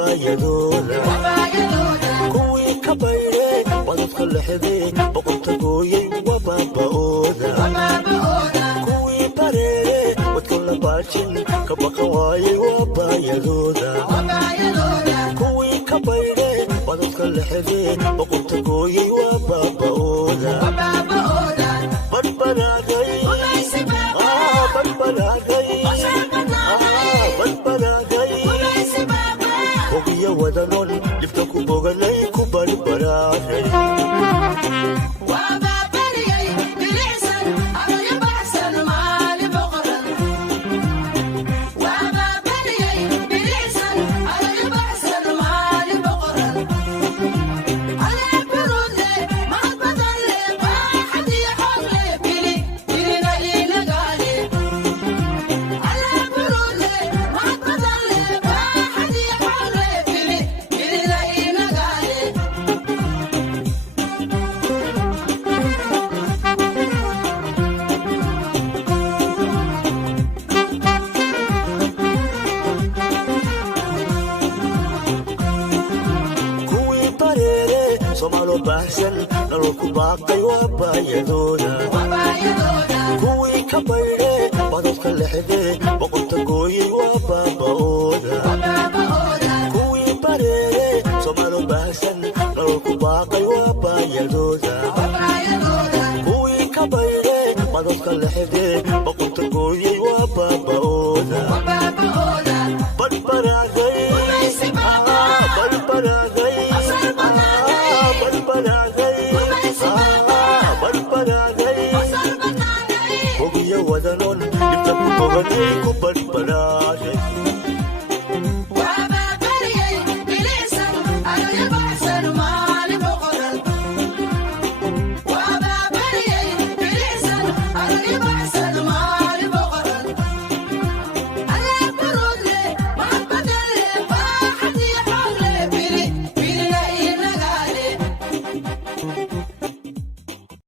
wabayadooda kuwii ka baydhe wadadka lexday boqorta gooyey wabaaba'ooda kuwii bareere wadka la baajin ka baqan waayey wabayadooda kuwii ka baydhe wadadka lexday boqorta gooyey wabaaba'ooda badbadaaday ogiya wadanon dhibka ku boganay ku barbaraaday nololku baaqay wabayadooda kuwii ka baydhe badadka lexday boqorta gooyey wabaaba'ooda kuwii bareere somaalo baahsan nololku baaqay wabayadooda kuwii ka baydhe badadka lexday boqorta gooyey wabaaba'ooda badbaraaday ogiya wadanon dhibka ku boganay ku badbadaaday